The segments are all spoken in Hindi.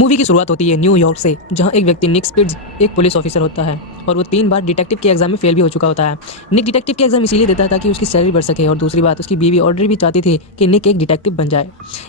मूवी की शुरुआत होती है न्यूयॉर्क से, जहां एक व्यक्ति निक स्पिट्ज एक पुलिस ऑफिसर होता है और वो 3 बार डिटेक्टिव के एग्जाम में फेल भी हो चुका होता है। निक डिटेक्टिव के एग्जाम इसीलिए देता है ताकि उसकी सैलरी बढ़ सके, और दूसरी बात उसकी बीवी ऑड्री भी चाहती थी कि निक एक डिटेक्टिव बन जाए।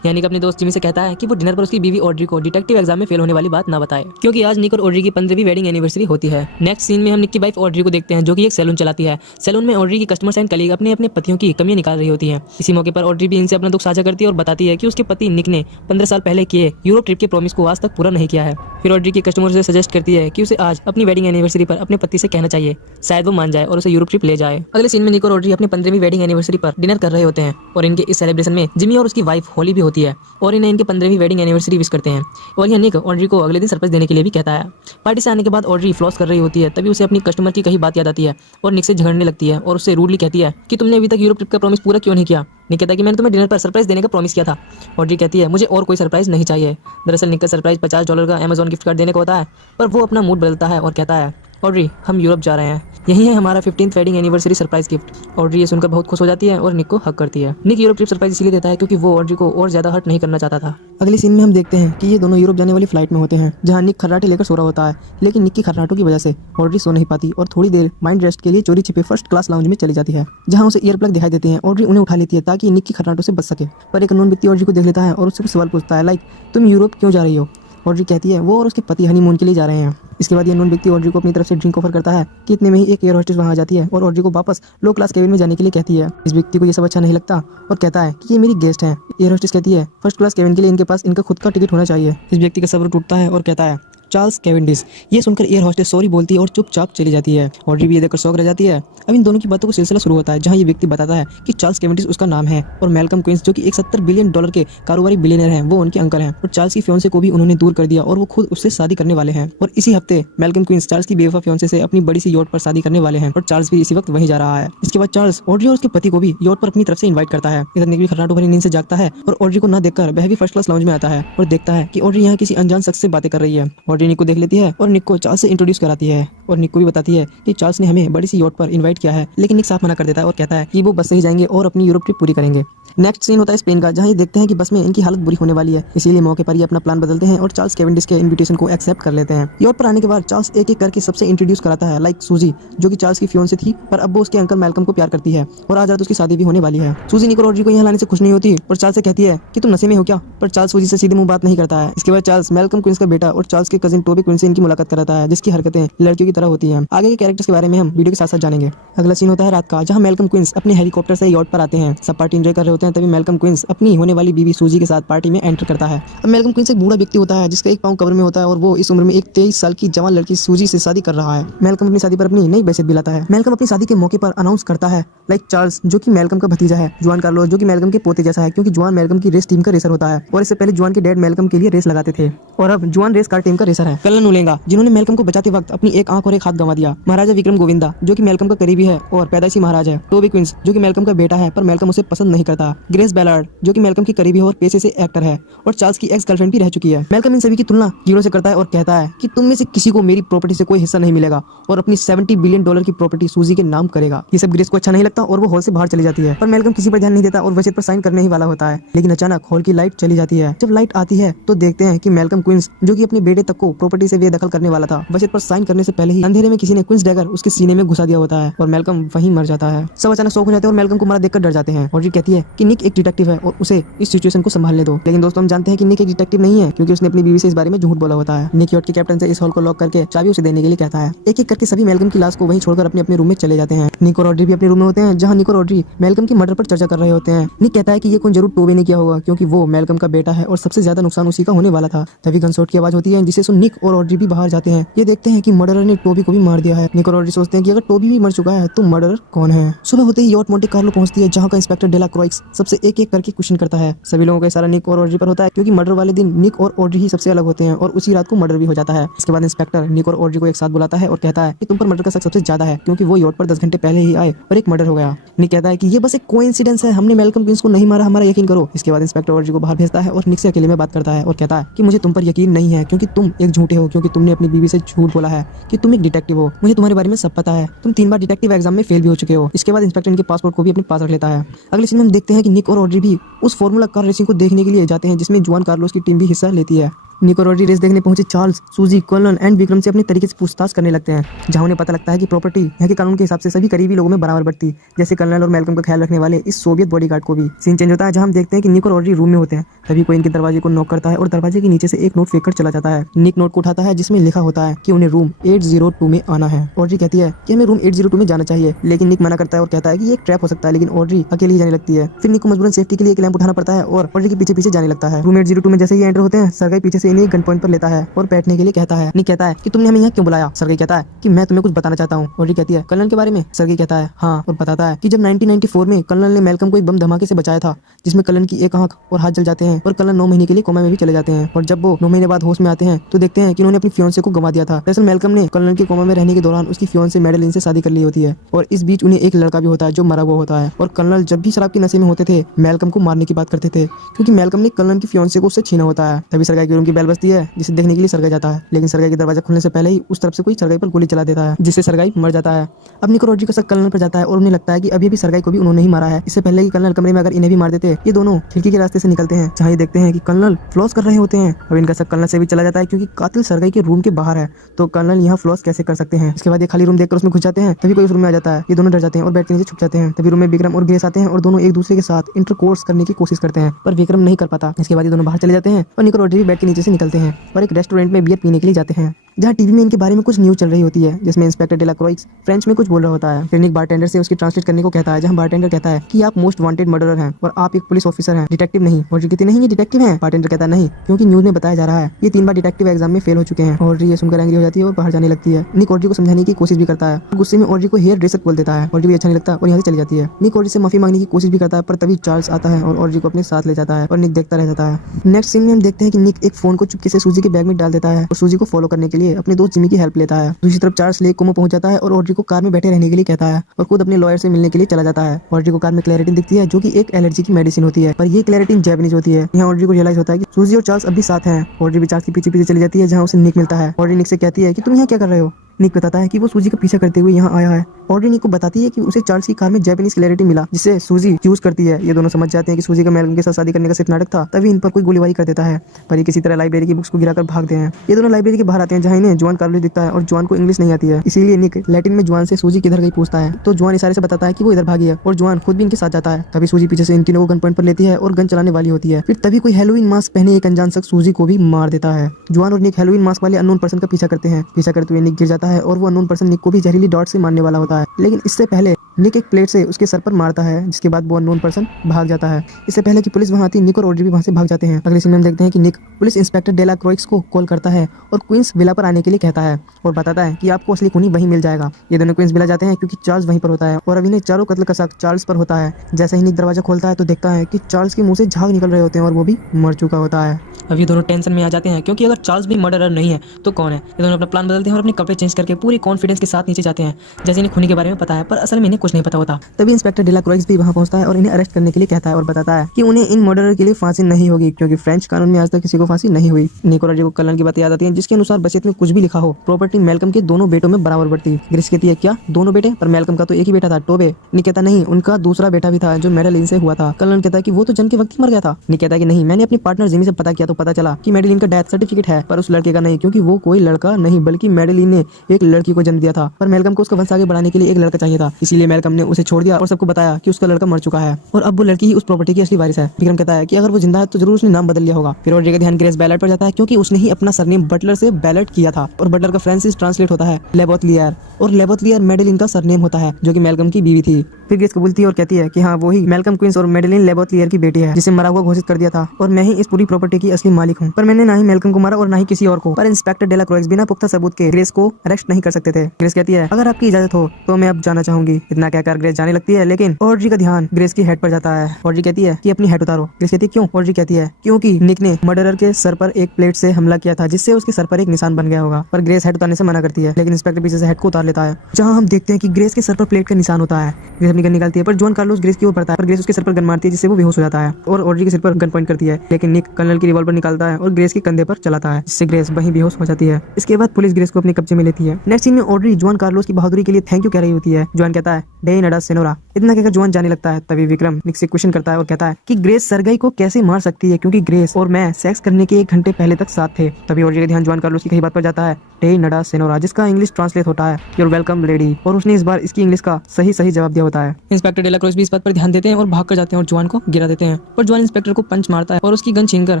यानी निक अपने दोस्त जिमी से कहता है कि वो डिनर पर उसकी बीवी ऑड्री को डिटेक्टिव एग्जाम में फेल होने वाली बात ना बताए, क्योंकि आज निक और ऑड्री की 15वीं वेडिंग एनिवर्सरी होती है। नेक्स्ट सीन में हम निक की वाइफ ऑड्री को देखते हैं, जो कि एक सैलून चलाती है। सैलून में ऑड्री की कस्टमर्स एंड कलीग अपने अपने पतियों की कमियां निकाल रही होती हैं। इसी मौके पर ऑड्री भी इनसे अपना दुख साझा करती है और बताती है कि उसके पति निक ने 15 साल पहले किए यूरोप ट्रिप के प्रॉमिस को आज तक पूरा नहीं किया है। फिर ऑड्री की कस्टमर से सजेस्ट करती है कि उसे आज अपनी वेडिंग एनिवर्सरी पर अपने पति से कहना चाहिए, शायद वो मान जाए और उसे यूरोप ट्रिप ले जाए। अगले सीन में निक और ऑड्री अपनी 15वीं वेडिंग एनिवर्सरी पर डिनर कर रहे होते हैं और इनके इस सेलिब्रेशन में जिमी और उसकी वाइफ होली भी होती है और इन्हें इनके 15वीं वेडिंग एनिवर्सरी विश करते हैं। और यह निक ऑड्री को अगले दिन सरप्राइज देने के लिए भी कहता है। पार्टी से आने के बाद ऑड्री फ्लॉस कर रही होती है, तभी उसे अपनी कस्टमर की कही बात याद आती है और निक से झगड़ने लगती है और उससे रूडली कहती है कि तुमने अभी तक यूरोप ट्रिप का प्रॉमिस पूरा क्यों नहीं किया। निक कहता है कि मैंने तुम्हें डिनर पर सरप्राइज देने का प्रॉमिस किया था। ऑड्री कहती है मुझे और कोई सरप्राइज नहीं चाहिए। दरअसल निक का सरप्राइज $50 का अमेज़न गिफ्ट कार्ड देने को होता है, पर वो अपना मूड बदलता है और कहता है ऑड्री हम यूरोप जा रहे हैं, यही है हमारा 15th wedding anniversary surprise gift. Audrey ये सुनकर बहुत खुश हो जाती है और निक को हक करती है। निक यूरोप ट्रिप सरप्राइज इसलिए देता है क्योंकि वो ऑड्री को और ज्यादा हर्ट नहीं करना चाहता था। अगले सीन में हम देखते हैं कि ये दोनों यूरोप जाने वाली फ्लाइट में होते हैं, जहां निक खर्राटे लेकर सो रहा होता है, लेकिन निक की खर्राटों की वजह से ऑड्री सो नहीं पाती और थोड़ी देर माइंड रेस्ट के लिए चोरी छिपे फर्स्ट क्लास लाउंज में चली जाती है, जहां उसे ईयर प्लग दिखाई देते हैं। ऑड्री उन्हें उठा लेती है ताकि निक की खर्राटों से बच सके, पर एक अननोन व्यक्ति ऑड्री को देख लेता है और उससे कुछ सवाल पूछता है, लाइक तुम यूरोप क्यों जा रही हो। ऑड्री कहती है वो और उसके पति हनीमून के लिए जा रहे हैं। इसके बाद ये नॉन व्यक्ति ऑड्री को अपनी तरफ से ड्रिंक ऑफर करता है कि इतने में ही एक एयर होस्टेस वहां आ जाती है और ऑड्री को वापस लो क्लास केबिन में जाने के लिए कहती है। इस व्यक्ति को ये सब अच्छा नहीं लगता और कहता है कि ये मेरी गेस्ट हैं। एयर होस्टेस कहती है फर्स्ट क्लास केबिन के लिए इनके पास इनका खुद का टिकट होना चाहिए। इस व्यक्ति का सब्र टूटता है और कहता है चार्ल्स कैवेंडिश। ये सुनकर एयर होस्टेस सॉरी बोलती है और चुपचाप चली जाती है। ऑड्री भी ये देखकर शॉक रह जाती है। अब इन दोनों की बातों का सिलसिला शुरू होता है, जहां ये व्यक्ति बताता है कि चार्ल्स कैवेंडिश उसका नाम है और मैल्कम क्वींस जो कि एक $70 बिलियन के कारोबारी बिलियनर हैं, वो उनके अंकल हैं और चार्ल्स की फियांसे को भी उन्होंने दूर कर दिया और वो खुद उससे शादी करने वाले हैं। और इसी हफ्ते मैल्कम क्वींस चार्ल्स की बेवफा फियांसे से अपनी बड़ी सी यॉट पर शादी करने वाले हैं और चार्ल्स भी इसी वक्त वहीं जा रहा है। इसके बाद चार्ल्स ऑड्री और उसके पति को भी यॉट पर अपनी तरफ से इन्वाइट करता है। इधर निक भी खर्राटों भरी नींद से जागता है और ऑड्री को ना देखकर वह भी फर्स्ट क्लास लाउंज में आता है और देखता है कि ऑड्री यहाँ किसी अनजान शख्स से बातें कर रही है। ऑड्री निक को देख लेती है और निक को चार्ल्स से इंट्रोड्यूस कराती है और निक को भी बताती है कि चार्ल्स ने हमें बड़ी सी यॉट पर इनवाइट किया है, लेकिन निक साफ मना कर देता है और कहता है कि वो बस से ही जाएंगे और अपनी यूरोप ट्रिप पूरी करेंगे। नेक्स्ट सीन होता है स्पेन का, जहां ये देखते हैं कि बस में इनकी हालत बुरी होने वाली है, इसीलिए मौके पर ये अपना प्लान बदलते हैं और चार्ल्स कैवेंडिश के इनविटेशन को एक्सेप्ट कर लेते हैं। यॉट पर आने के बाद चार्ल्स एक एक करके सबसे इंट्रोड्यूस कराता है, लाइक सूजी जो कि चार्ल्स की फियांसे थी, पर अब वो उसके अंकल मैल्कम को प्यार करती है और आज रात उसकी शादी भी होने वाली है। सूजी निक और ऑड्री को यहाँ लाने से खुश नहीं होती और चार्ल्स से कहती है कि तुम नशे में हो क्या, पर चार्ल्स सूजी से सीधे मुंह बात नहीं करता है। इसके बाद चार्ल्स मैल्कम क्वींस का बेटा और चार्ल्स के कजिन टोबी क्वींस से इनकी मुलाकात कराता है, जिसकी हरकतें लड़कियों की तरह होती हैं। आगे के कैरेक्टर्स के बारे में हम वीडियो के साथ साथ जानेंगे। अगला सीन होता है रात का, जहां मैल्कम क्वींस अपने हेलीकॉप्टर से यॉट पर आते हैं। सब पार्टी एंजॉय कर रहे होते हैं, तभी मैल्कम क्वींस अपनी होने वाली बीवी सूजी के साथ पार्टी में एंटर करता है। अब मैल्कम क्वींस एक बूढ़ा व्यक्ति होता है जिसका एक पांव कब्र में होता है और वो इस उम्र में एक 23 साल की जवान लड़की सूजी से शादी कर रहा है। मैल्कम अपनी शादी पर अपनी नई बैसत भी लाता है। मैल्कम अपनी शादी के मौके पर अनाउंस करता है, लाइक चार्ल्स जो कि मैल्कम का भतीजा है, जुआन कार्लोस जो कि मैल्कम के पोते जैसा है, क्योंकि जुआन मैल्कम की रेस टीम का रेसर होता है और इससे पहले जुआन के डैड मैल्कम के लिए रेस लगाते थे और अब जुआन रेस कार टीम का रेसर है। कलन उलेंगा जिन्होंने मैल्कम को बचाते वक्त अपनी एक आंख और एक हाथ गंवा दिया। महाराजा विक्रम गोविंदा जो कि मैल्कम का करीबी है और पैदाइशी महाराज है। टोबी क्वींस जो कि मैल्कम का बेटा है पर मैल्कम उसे पसंद नहीं करता। ग्रेस बैलार्ड जो कि मैल्कम की करीबी है और पेशे से एक्टर है और चार्ल्स की एक्स गर्लफ्रेंड भी रह चुकी है। मैल्कम इन सभी की तुलना हीरो से करता है और कहता है कि तुम में से किसी को मेरी प्रॉपर्टी से कोई हिस्सा नहीं मिलेगा और अपनी $70 बिलियन की प्रॉपर्टी सूजी के नाम करेगा। ये सब ग्रेस को अच्छा नहीं लगता और वो हॉल से बाहर चली जाती है, पर मैल्कम किसी पर ध्यान नहीं देता और वचन पर साइन करने ही वाला होता है। लेकिन अचानक हॉल की लाइट चली जाती है। जब लाइट आती है तो देखते हैं कि मैल्कम क्वींस जो कि अपने बेटे तक को प्रॉपर्टी से बेदखल करने वाला था, वचन पर साइन करने से पहले ही अंधेरे में किसी ने क्वींस डैगर उसके सीने में घुसा दिया होता है और मैल्कम वहीं मर जाता है। सब अचानक शॉक हो जाते हैं और मैल्कम को मरा देखकर डर जाते हैं। ऑड्री कहती है कि निक एक डिटेक्टिव है और उसे इस सिचुएशन को संभालने दो, लेकिन दोस्तों हम जानते हैं कि निक एक डिटेक्टिव नहीं है, क्योंकि उसने अपनी बीवी से इस बारे में झूठ बोला होता है। निक यॉट के कैप्टन से इस हॉल को लॉक करके चाबी उसे देने के लिए कहता है। एक एक करके सभी मैल्कम की लाश को वहीं छोड़कर अपने अपने रूम में चले जाते हैं। निक और ऑड्री भी अपने रूम में होते हैं, जहां निक और ऑड्री मैल्कम की मर्डर पर चर्चा कर रहे होते हैं। निक कहता है कि ये खून जरूर टोबी ने किया होगा, क्योंकि वो मैल्कम का बेटा है और सबसे ज्यादा नुकसान उसी का होने वाला था। तभी गनशॉट की आवाज होती है, जिसे सुन निक और ऑड्री भी बाहर जाते हैं। ये देखते हैं कि मर्डरर ने टोबी को भी मार दिया है। निक और ऑड्री सोचते हैं कि अगर टोबी भी मर चुका है तो मर्डरर कौन है। सुबह होते ही यॉट मोंटे कार्लो पहुंचती है, जहां का इंस्पेक्टर डेला क्रॉइक्स सबसे एक एक करके क्वेश्चन करता है। सभी लोगों का इशारा निक और ऑड्री पर होता है, क्योंकि मर्डर वाले दिन निक और ऑड्री ही सबसे अलग होते हैं और उसी रात को मर्डर भी हो जाता है। इसके बाद इंस्पेक्टर निक और ऑड्री को एक साथ बुलाता है और कहता है कि तुम पर मर्डर का शक सबसे ज्यादा है, क्योंकि वो यॉट पर 10 घंटे पहले ही आए और एक मर्डर हो गया। निक कहता है कि ये बस एक कोइंसिडेंस है, हमने मैल्कम क्वींस को नहीं मारा, हमारा यकीन करो। इसके बाद इंस्पेक्टर ऑड्री को बाहर भेजता है और निक से अकेले में बात करता है और कहता है कि मुझे तुम पर यकीन नहीं है, क्योंकि तुम एक झूठे हो, क्योंकि तुमने अपनी बीवी से झूठ बोला है कि तुम एक डिटेक्टिव हो। मुझे तुम्हारे बारे में सब पता है, तुम 3 बार डिटेक्टिव एग्जाम में फेल भी हो चुके हो। इसके बाद इंस्पेक्टर इनके पासपोर्ट को भी अपने पास रख लेता है। अगले सीन में हम देखते हैं कि निक और ऑड्री भी उस फॉर्मूला कार रेसिंग को देखने के लिए जाते हैं, जिसमें जुआन कार्लोस की टीम भी हिस्सा लेती है। निक और ऑड्री रेस देखने पहुंचे चार्ल्स, सूजी, कर्नल एंड विक्रम से अपने तरीके से पूछताछ करने लगते हैं, जहां उन्हें पता लगता है कि प्रॉपर्टी यहाँ के कानून के हिसाब से सभी करीबी लोगों में बराबर बढ़ती, जैसे कर्नल और मैल्कम का ख्याल रखने वाले इस सोवियत बॉडीगार्ड को भी। सीन चेंज होता है जहां हम देखते हैं कि निक और ऑड्री रूम में होते हैं, तभी कोई इनके दरवाजे को नॉक करता है और दरवाजे के नीचे से एक नोट फेंक कर चला जाता है। निक नोट को उठाता है जिसमें लिखा होता है कि उन्हें रूम 802 में आना है। ऑड्री कहती है कि हमें रूम 802 में जाना चाहिए, लेकिन निक मना करता है और कहता है कि ये एक ट्रैप हो सकता है, लेकिन ऑड्री अकेली ही जाने लगती है। फिर निक को मजबूरन सेफ्टी के लिए एक लैंप उठाना पड़ता है और ऑड्री के पीछे पीछे जाने लगता है। रूम 802 में जैसे ही एंटर होते हैं, सरगाई पीछे से इन्हें गन पॉइंट पर लेता है और बैठने के लिए कहता है। निक कहता है कि तुमने हमें यहाँ क्यों बुलाया? सरगाई कहता है कि मैं तुम्हें कुछ बताना चाहता हूँ। ऑड्री कहती है कर्नल के बारे में? सरगाई कहता है हाँ, और बताता है कि जब 1994 में कर्नल ने मैल्कम को एक बम धमाके से बचाया था, जिसमें कर्नल की एक आंख और हाथ जल जाते हैं और कर्नल 9 महीने के लिए कोमा में भी चले जाते हैं, और जब वो 9 महीने बाद होश में आते हैं तो देखते हैं कि उन्होंने अपनी फियोंसे को गंवा दिया था। दरअसल मैल्कम ने कर्नल के कोमा में रहने के दौरान उसकी फियोंसे मैडेलिन से शादी कर ली होती है, और इस बीच उन्हें एक लड़का भी होता है जो मरा हुआ होता है। और कर्नल जब भी शराब के नशे में होते थे, मैल्कम को मारने की बात करते थे, क्योंकि मैल्कम ने कर्नल की फियोंसे को उससे छीना होता है। तभी सरगाई की रूम की बेल बजती है, जिसे देखने के लिए सरगाई जाता है, लेकिन सरगाई के दरवाजा खुलने से पहले ही उस तरफ से कोई सरगाई पर गोली चला देता है, जिससे सरगाई मर जाता है। अब निक और ऑड्री का शक कर्नल पर जाता है और उन्हें लगता है कि अभी भी सरगाई को भी उन्होंने ही मारा है। इससे पहले कि कर्नल कमरे में अगर इन्हें भी मार देते, ये दोनों खिड़की के रास्ते से निकलते हैं, जहाँ ये देखते हैं कि कर्नल फ्लॉस कर रहे होते हैं। अब इनका शक कर्नल से भी चला जाता है, क्योंकि कातिल सरगाई के रूम के बाहर है, तो कर्नल यहाँ फ्लॉस कैसे कर सकते हैं। इसके बाद ये खाली रूम देखकर उसमें घुस जाते हैं, तभी कोई उस रूम में आ जाता है। ये दोनों डर जाते हैं और बेड के नीचे छुप जाते हैं। तभी रूम में विक्रम और ग्रेस आते हैं और दोनों एक दूसरे के साथ इंटरकोर्स करने की कोशिश करते हैं, पर विक्रम नहीं कर पाता। इसके बाद ये दोनों बाहर चले जाते हैं और निक और ऑड्री बेड के नीचे से निकलते हैं और एक रेस्टोरेंट में बियर पीने के लिए जाते हैं, जहाँ टीवी में इनके बारे में कुछ न्यूज चल रही होती है, जिसमें इंस्पेक्टर डेलाक्रोइक्स फ्रेंच में कुछ बोल रहा होता है। फिर निक बारटेंडर से उसकी ट्रांसलेट करने को कहता है, जहाँ बारटेंडर कहता है कि आप मोस्ट वांटेड मर्डरर हैं और आप एक पुलिस ऑफिसर हैं, डिटेक्टिव नहीं। ऑड्री कहती नहीं, ये डिटेक्टिव हैं। बारटेंडर कहता नहीं, क्योंकि न्यूज में बताया जा रहा है ये 3 बार डिटेक्टिव एग्जाम में फेल हो चुके हैं। ऑड्री ये सुनकर एंग्री हो जाती है और बाहर जाने लगती है। निक ऑड्री को समझाने की कोशिश भी करता है, गुस्से में ऑड्री को हेयर ड्रेसर बोल देता है। ऑड्री भी अच्छा नहीं लगता और यहाँ से चली जाती है। निक ऑड्री से माफी मांगने की कोशिश भी करता है, पर तभी चार्ल्स आता है और ऑड्री को अपने साथ ले जाता है और निक देखता रह जाता है। नेक्स्ट सीन में हम देखते हैं कि निक एक फोन को चुपके से सूजी के बैग में डाल देता है और सूजी को फॉलो करने के लिए अपने दोस्त जिमी की हेल्प लेता है। दूसरी तरफ चार्ल्स लेक कोमा पहुंच जाता है और ऑड्री को कार में बैठे रहने के लिए कहता है और खुद अपने लॉयर से मिलने के लिए चला जाता है। ऑड्री को कार में क्लैरिटिन दिखती है, जो कि एक एलर्जी की मेडिसिन होती है, पर ये क्लैरिटिन जैपनीज होती है। यहाँ ऑड्री को रियलाइज होता है कि सूजी और चार्ल्स अब भी साथ हैं। ऑड्री भी चार्ल्स के पीछे पीछे चली जाती है, जहाँ उसे निक मिलता है। ऑड्री निक से कहती है कि तुम यहाँ क्या कर रहे हो? निक बताता है कि वो सूजी का पीछा करते हुए यहाँ आया है। ऑड्री निक को बताती है कि उसे चार्ल्स की कार में जैपनीज क्लैरिटी मिला, जिसे सूजी यूज करती है। ये दोनों समझ जाते हैं कि सूजी का मैल्कम के साथ शादी करने का सिर्फ नाटक था, तभी इन पर कोई गोलीबारी कर देता है, पर ये किसी तरह लाइब्रेरी की बुक्स को गिराकर भागते हैं। ये दोनों लाइब्रेरी के बाहर आते हैं, जहाँ इन्हें जुआन कार्लोस दिखता है और जुआन को इंग्लिश नहीं आती है, इसीलिए निक लैटिन में जुआन से सूजी किधर गई पूछता है, तो जुआन इशारे से बताता है कि वो इधर भागी है और जुआन खुद भी इनके साथ जाता है। तभी सूजी पीछे से इन तीनों को गन पॉइंट पर लेती है और गन चलाने वाली होती है। फिर तभी कोई हैलोवीन मास्क पहने एक अनजान शख्स सूजी को भी मार देता है। जुआन और निक हैलोवीन मास्क वाले अननोन पर्सन का पीछा करते हैं। पीछा करते हुए निक गिर जाता है और वो अननोन पर्सन निक को भी जहरीली डॉट से मारने वाला होता है, लेकिन इससे पहले निक एक प्लेट से उसके सर पर मारता है, जिसके बाद वो अननोन पर्सन भाग जाता है। इससे पहले कि पुलिस वहां आती, निक और ऑड्री भी वहां से भाग जाते हैं। अगले सीन में हम देखते हैं कि निक पुलिस इंस्पेक्टर डेलाक्रोइक्स को कॉल करता है और क्वींस विला पर आने के लिए कहता है और बताता है कि आपको असली खूनी वहीं मिल जाएगा। ये दोनों क्वींस विला जाते हैं, क्योंकि चार्ल्स वहीं पर होता है और अभी ने चारों कत्ल का शक चार्ल्स पर होता है। जैसे ही निक दरवाजा खोलता है तो देखता है कि चार्ल्स के मुंह से झाग निकल रहे होते हैं और वो भी मर चुका होता है। अब ये दोनों टेंशन में आ जाते हैं, क्योंकि अगर चार्ल्स भी मर्डरर नहीं है तो कौन है। ये दोनों अपना प्लान बदलते हैं और अपने कपड़े चेंज करके पूरी कॉन्फिडेंस के साथ नीचे जाते हैं, जैसे इन्हें खूनी के बारे में पता है, पर असल में इन्हें कुछ नहीं पता होता। तभी इंस्पेक्टर डेलाक्रोइक्स भी वहां पहुंचता है और इन्हें अरेस्ट करने के लिए कहता है और बताता है कि उन्हें इन मर्डरर के लिए फांसी नहीं होगी, क्योंकि फ्रेंच कानून में आज तक किसी को फांसी नहीं हुई। निक और ऑड्री को कर्नल की बात याद आती है, जिसके अनुसार वसीयत में कुछ भी लिखा हो, प्रॉपर्टी मैल्कम के दोनों बेटों में बराबर बढ़ती। ग्रेस कहती है क्या दोनों बेटे? पर मैल्कम का तो एक ही बेटा था, टोबे। निक कहता नहीं, उनका दूसरा बेटा भी था जो मैडेलिन से हुआ था। कर्नल कहता है कि वो तो जन्म के वक्त ही मर गया था। निक कहता है कि नहीं, मैंने अपने पार्टनर जिमी से पता किया तो पता चला कि मैडेलिन का डेथ सर्टिफिकेट है, पर उस लड़के का नहीं, क्योंकि वो कोई लड़का नहीं बल्कि मैडेलिन ने एक लड़की को जन्म दिया था। पर मैल्कम को उसका वंश आगे बढ़ाने के लिए एक लड़का चाहिए था, इसीलिए मैल्कम ने उसे छोड़ दिया और सबको बताया कि उसका लड़का मर चुका है और अब वो लड़की ही उस प्रॉपर्टी की असली वारिस है। विक्रम कहता है कि अगर वो जिंदा है तो जरूर उसने नाम बदल लिया होगा। फिर ऑड्री का ध्यान ग्रेस बैलेट पर जाता है, क्योंकि उसने ही अपना सरनेम बटलर से बैलेट किया था और बटलर का फ्रांसिस ट्रांसलेट होता है लेबोथलियर, और लेबोथलियर मैडेलिन का सरनेम होता है, जो कि मैल्कम की बीवी थी। फिर ग्रेस कबूलती और कहती है कि हाँ वही मैल्कम क्वींस और मैडेलिन लेबोथलियर की बेटी है, जिसे मरा हुआ घोषित कर दिया था और मैं ही इस पूरी प्रॉपर्टी की असली मालिक हूँ। पर मैंने ना ही मैल्कम को मारा और ना ही किसी और को। पर इंस्पेक्टर डेलाक्रोइक्स बिना पुख्ता सबूत के ग्रेस को अरेस्ट नहीं कर सकते थे। ग्रेस कहती है अगर आपकी इजाजत हो तो मैं अब जाना चाहूंगी। इतना कहकर ग्रेस जाने लगती है, लेकिन ऑड्री का ध्यान ग्रेस की हेड पर जाता है। ऑड्री कहती है कि अपनी हेड उतारो। ग्रेस कहती है क्यों? ऑड्री कहती है क्योंकि निक ने मर्डरर के सर पर एक प्लेट से हमला किया था, जिससे उसके सर पर एक निशान बन गया होगा। पर ग्रेस हेड उतारने से मना करती है, लेकिन इंस्पेक्टर पीछे से हेड को उतार लेता है, जहाँ हम देखते हैं कि ग्रेस के सर पर प्लेट का निशान होता है। ग्रेस अपनी गन निकालती है, पर जॉन कार्लोस ग्रेस की ओर बढ़ता है, पर ग्रेस उसके सर पर गन मारती है, जिससे वो बेहोश हो जाता है और ऑड्री के सिर पर गन पॉइंट करती है। लेकिन निक कर्नल की रिवॉल्वर निकालता है और ग्रेस के कंधे पर चलाता है, जिससे ग्रेस वहीं बेहोश हो जाती है। इसके बाद पुलिस ग्रेस को अपने कब्जे में लेती है। नेक्स्ट सीन में ऑड्री जॉन कार्लोस की बहादुरी के लिए थैंक यू कह रही होती है। जॉन कहता है डे नडा सेनोरा। इतना कहकर जुआन जाने लगता है। तभी विक्रम निक से क्वेश्चन करता है और कहता है कि ग्रेस सरगई को कैसे मार सकती है, क्योंकि ग्रेस और मैं सेक्स करने के 1 घंटे पहले तक साथ थे। तभी ऑड्री का ध्यान जुआन कार्लोस की कही बात पर जाता है, डे नडा सेनोरा, जिसका इंग्लिश ट्रांसलेट होता है योर वेलकम लेडी। और उसने इस बार इसकी इंग्लिश का सही जवाब दिया होता है। इंस्पेक्टर डेलाक्रोस भी इस बात पर ध्यान देते हैं और भाग कर जाते हैं और जुआन को गिरा देते हैं। पर जुआन इंस्पेक्टर को पंच मारता है और उसकी गन छीनकर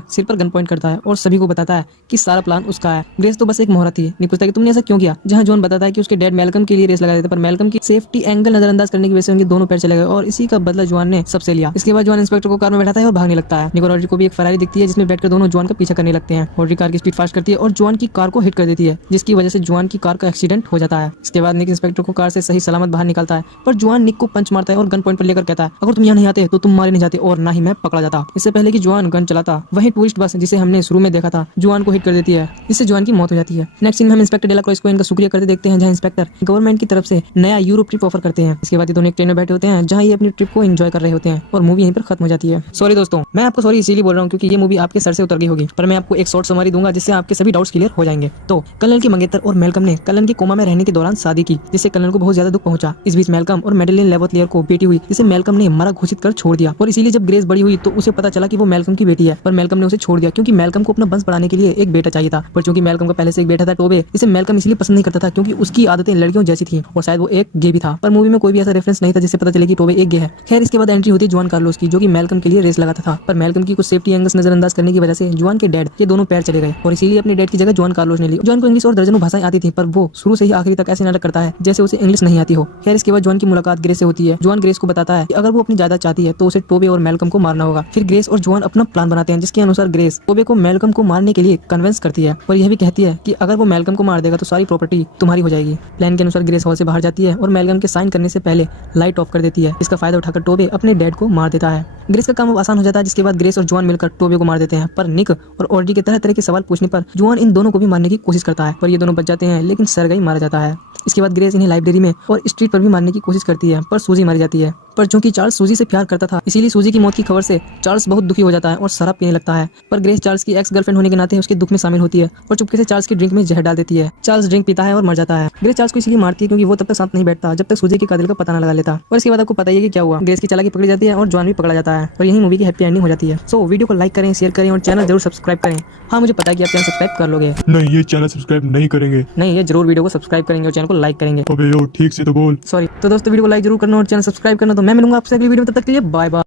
सिर पर गन पॉइंट करता है और सभी को बताता है कि सारा प्लान उसका है। ग्रेस तो बस एक मोहरा थी। निक पूछता है कि तुमने ऐसा क्यों किया, जहां जुआन बताता है कि उसके डैड मेलकम के लिए रेस लगा देते, पर मेलकम की सेफ्टी एंगल नजरअंदाज करने की वजह से उनके दोनों पैर चले गए और इसी का बदला जुआन ने सबसे लिया। इसके बाद जुआन इंस्पेक्टर को कार में बैठाता है और भागने लगता है। निक और ऑड्री को भी एक फरारी दिखती है जिसमें बैठकर दोनों जुआन का पीछा करने लगते हैं। ऑड्री कार की स्पीड फास्ट करती है और जुआन की कार को हिट कर देती है, जिसकी वजह से जुआन की कार का एक्सीडेंट हो जाता है। इसके बाद निक इंस्पेक्टर को कार से सही सलामत बाहर निकालता है, पर जुआन निक को पंच मारता है और गन पॉइंट पर लेकर कहता है, अगर तुम यहाँ नहीं आते तो तुम मारे नहीं जाते और ना ही मैं पकड़ा जाता। इससे पहले कि जुआन गन चलाता, वही टूरिस्ट बस जिसे हमने शुरू में देखा था जुआन को हिट कर देती है, जिससे जुआन की मौत हो जाती है। नेक्स्ट सीन में हम इंस्पेक्टर डेलाक्रोस को इनका शुक्रिया करते देखते हैं, जहां इंस्पेक्टर गवर्नमेंट की तरफ से नया यूरोप ट्रिप ऑफर करते हैं। इसके बाद ये दोनों एक ट्रेन में बैठे होते हैं जहां ये अपनी ट्रिप को एंजॉय कर रहे होते हैं और मूवी यहीं पर खत्म हो जाती है। सॉरी दोस्तों, मैं आपको सॉरी इसीलिए बोल रहा हूँ क्योंकि ये मूवी आपके सर से उतर गई होगी, पर मैं आपको एक शॉर्ट समरी दूंगा जिससे आपके सभी डाउट्स क्लियर हो जाएंगे। तो कर्नल की मंगेतर और मेलकम ने कर्नल की कोमा में रहने के दौरान शादी की, जिससे कर्नल को बहुत ज्यादा दुख पहुंचा। इस बीच मेलकम और मेडेलिन लेवोथलियर को बेटी हुई, जिसे मेलकम ने मरा घोषित कर छोड़ दिया। और इसीलिए जब ग्रेस बड़ी हुई तो उसे पता चला कि वो मेलकम की बेटी है, पर मेलकम ने उसे छोड़ दिया क्योंकि मेलकम को अपना वंश बढ़ाने के लिए एक बेटा चाहिए था। पर चूंकि मेलकम का पहले से एक बेटा था टोबे, जिसे मेलकम इसलिए पसंद नहीं करता था क्योंकि उसकी आदतें लड़कियों जैसी थी और शायद वो एक गे भी था। पर मूवी में कोई भी ऐसा रेफरेंस नहीं था जिससे पता चले कि टोबे एक गे है। खैर, इसके बाद एंट्री होती है जुआन कार्लोस की, जो कि मेलकम के लिए रेस लगाता था, पर मेलकम की कुछ सेफ्टी एंगल्स नजरअंदाज करने की वजह से जुआन के डैड ये दोनों पैर चले गए और इसीलिए अपने डैड की जगह जुआन कार्लोस ने ली। जुआन को इंग्लिश और दर्जनों भाषाएं आती थी, पर वो शुरू से ही आखिरी तक ऐसे नाटक करता है जैसे उसे इंग्लिश नहीं आती हो। खैर, इसके बाद जुआन की मुलाकात ग्रेस से होती है। जुआन ग्रेस को बताता है कि अगर वो अपनी जायदाद चाहती है तो उसे टोबे और मेलकम को मारना होगा। फिर ग्रेस और जुआन अपना प्लान बनाते हैं, जिसके अनुसार ग्रेस टोबे को मेलकम को मारने के लिए कन्विंस करती है और यह भी कहती है कि अगर वो मेलकम को मार देगा तो सारी प्रॉपर्टी तुम्हारी हो जाएगी। प्लान के अनुसार ग्रेस हॉल से बाहर जाती है और मेलकम के साइन करने से पहले लाइट ऑफ कर देती है। इसका फायदा उठाकर टोबे अपने डैड को मार देता है। ग्रेस का काम अब आसान हो जाता है, जिसके बाद ग्रेस और जुआन मिलकर टोबे को मार देते हैं। पर निक और ऑड्री के तरह तरह के सवाल पूछने पर जुआन इन दोनों को भी मारने की कोशिश करता है, पर ये दोनों बच जाते हैं, लेकिन सरगई मारा जाता है। इसके बाद ग्रेस इन्हें लाइब्रेरी में और स्ट्रीट पर भी मारने की कोशिश करती है, पर सूजी मारी जाती है। पर चूंकि चार्ल्स सूजी से प्यार करता था, इसीलिए सूजी की मौत की खबर से चार्ल्स बहुत दुखी हो जाता है और शराब पीने लगता है। पर ग्रेस चार्ल्स की एक्स गर्लफ्रेंड होने के नाते उसके दुख में शामिल होती है और चुपके से चार्ल्स की ड्रिंक में जहर डाल देती है। चार्ल्स ड्रिंक पीता है और मर जाता है। ग्रेस चार्ल्स को इसलिए मारती है क्योंकि वो तब तक शांत नहीं बैठता जब तक सूजी के कातिल का पता न लगा लेता। और इसके बाद आपको पता ही है कि क्या हुआ, ग्रेस की चालाकी पकड़ी जाती है और जुआन भी पकड़ा जाता है और यही मूवी की हैप्पी एंडिंग हो जाती है। सो वीडियो को लाइक करें, शेयर करें और चैनल जरूर सब्सक्राइब करें। हाँ, मुझे पता है कि आप चैनल सब्सक्राइब कर लोगे। नहीं, ये चैनल सब्सक्राइब नहीं करेंगे। नहीं, ये जरूर वीडियो को सब्सक्राइब करेंगे और चैनल को लाइक करेंगे। अबे यो ठीक से तो बोल। सॉरी। तो दोस्तों, वीडियो को लाइक जरूर करना और चैनल सब्सक्राइब करना। तो मैं मिलूंगा आपसे अगली वीडियो में, तब तक के लिए बाय बाय।